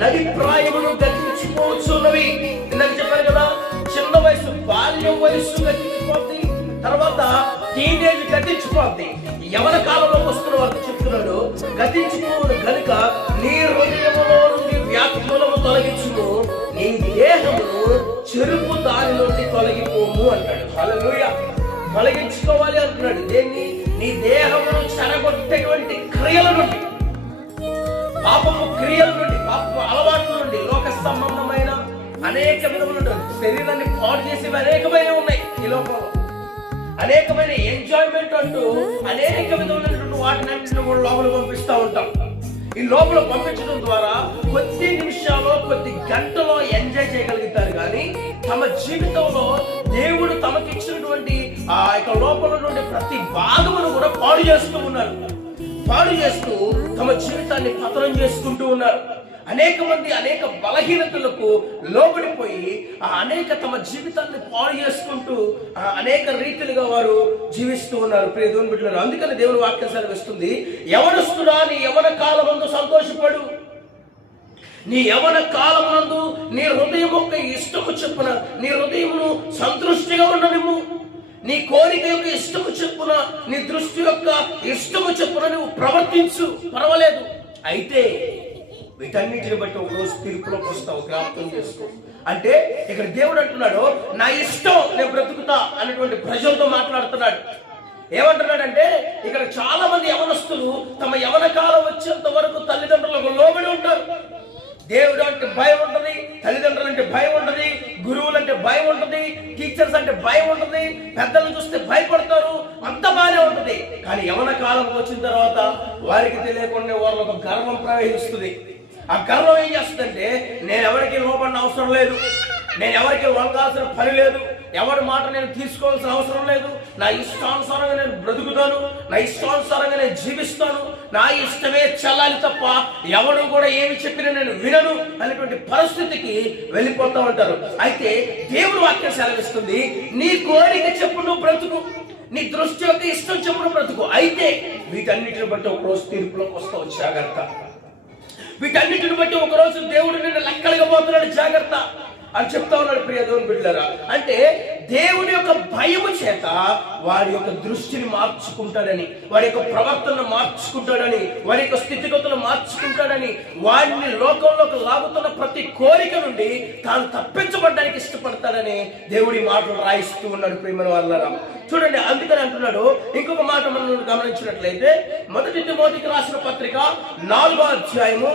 నది ప్రాయములు గతించిపోవచ్చున్నవి. ఇందాక చెప్పారు కదా, చిన్న వయసు బాల్యం వయస్సు గతించిపోద్ది, తర్వాత టీనేజ్ గతించిపోద్ది. యవన కాలంలోకి వస్తున్న వారికి చెప్తున్నాడు, గతించిపోవును గనుక నీ హృదయములో నుండి వ్యాకులము తొలగించుము, నీ దేహమును చెరుపు దాని నుండి తొలగిపోము అంటాడు. హల్లెలూయా. తొలగించుకోవాలి అంటున్నాడు. దేన్ని? నీ దేహమును చెడగొట్టేటువంటి క్రియల నుండి, పాపపు క్రియల నుండి, పాపపు అలవాట్ల నుండి, లోక సంబంధమైన అనేక విధములు శరీరాన్ని పాడు చేసేవి అనేకమైన ఉన్నాయి ఈ లోకంలో. అనేకమైన ఎంజాయ్మెంట్ అంటూ అనేక విధములైనటువంటి వాటిని కూడా లోపల పంపిస్తూ ఉంటాం. ఈ లోపల పంపించడం ద్వారా కొద్ది నిమిషాల్లో, కొద్ది గంటలో ఎంజాయ్ చేయగలుగుతారు, కానీ తమ జీవితంలో దేవుడు తమకిచ్చినటువంటి ఆ యొక్క లోపల నుండి ప్రతి భాగమును కూడా పాడు చేస్తూ ఉన్నారు. పాడు చేస్తూ తమ జీవితాన్ని పతనం చేసుకుంటూ ఉన్నారు. అనేక మంది అనేక బలహీనతలకు లోబడిపోయి అనేక తమ జీవితాన్ని పాడు చేసుకుంటూ అనేక రీతిలుగా వారు జీవిస్తూ ఉన్నారు. ప్రియ దేవుని బిడ్డలారా, అందుకని దేవుని వాక్యం సెలవిస్తుంది, యవనస్తుడా నీ యవన కాలమందు సంతోషపడు, నీ యవన కాలమందు నీ హృదయం యొక్క ఇష్టము చొప్పున నీ హృదయమును సంతృష్టిగా ఉండనిమ్ము, నీ కోరిక యొక్క ఇష్టము చొప్పున, నీ దృష్టి యొక్క ఇష్టము చొప్పున నువ్వు ప్రవర్తించు, పర్వాలేదు. అయితే వీటన్నిటిని బట్టి ఒక రోజు తీర్పులోకి వస్తావు, జ్ఞాపకం చేసుకో. అంటే ఇక్కడ దేవుడు అంటున్నాడు, నా ఇష్టం నేను బ్రతుకుతా అనేటువంటి ప్రజలతో మాట్లాడుతున్నాడు. ఏమంటున్నాడంటే, ఇక్కడ చాలా మంది యవనస్తులు తమ యవన కాలం వచ్చేంత వరకు తల్లిదండ్రులకు లోబడి ఉంటారు. దేవుడు అంటే భయం ఉంటుంది, తల్లిదండ్రులు అంటే భయం ఉంటుంది, గురువులు అంటే భయం ఉంటుంది, టీచర్స్ అంటే భయం ఉంటుంది, పెద్దలను చూస్తే భయపడతారు, అంత బాగానే ఉంటుంది. కానీ యవన కాలం వచ్చిన తర్వాత వారికి తెలియకుండా వారిలో ఒక గర్వం ప్రవహిస్తుంది. ఆ గర్వం ఏం చేస్తుందంటే, నేను ఎవరికి లోపడిన అవసరం లేదు, నేను ఎవరికి వంగాల్సిన పని లేదు, ఎవరి మాట నేను తీసుకోవాల్సిన అవసరం లేదు, నా ఇష్టానుసారంగా నేను బ్రతుకుతాను, నా ఇష్టానుసారంగా నేను జీవిస్తాను, నా ఇష్టమే చెల్లాలి తప్ప ఎవరు కూడా ఏమి చెప్పినా నేను వినను అనేటువంటి పరిస్థితికి వెళ్ళిపోతా ఉంటారు. అయితే దేవుడు వాక్యం సెలవిస్తుంది, నీ కోరిక చెప్పు నువ్వు బ్రతుకు, నీ దృష్టి యొక్క ఇష్టం చెప్పు బ్రతుకు. అయితే వీటన్నిటిని బట్టి ఒక రోజు తీర్పులోకి వస్తావు, జాగ్రత్త. వీటన్నిటిని బట్టి ఒక రోజు దేవుడు నిన్ను లెక్కలుగా పోతున్నాడు, జాగ్రత్త అని చెప్తా ఉన్నాడు. ప్రియ దేవుని బిడ్డలారా, అంటే దేవుడి యొక్క భయము చేత వాడి యొక్క దృష్టిని మార్చుకుంటాడని, వాడి యొక్క ప్రవర్తనను మార్చుకుంటాడని, వాడి యొక్క స్థితిగతులు మార్చుకుంటాడని, వాడిని లోకంలోకి లాగుతున్న ప్రతి కోరిక నుండి తాను తప్పించబడ్డానికి ఇష్టపడతాడని దేవుడి మాటలు రాయిస్తూ ఉన్నాడు. ప్రియమైన వాళ్ళరా, చూడండి, అందుకని అంటున్నాడు. ఇంకొక మాట మనం గమనించినట్లయితే, 1 తిమోతికి రాసిన పత్రిక 4వ అధ్యాయము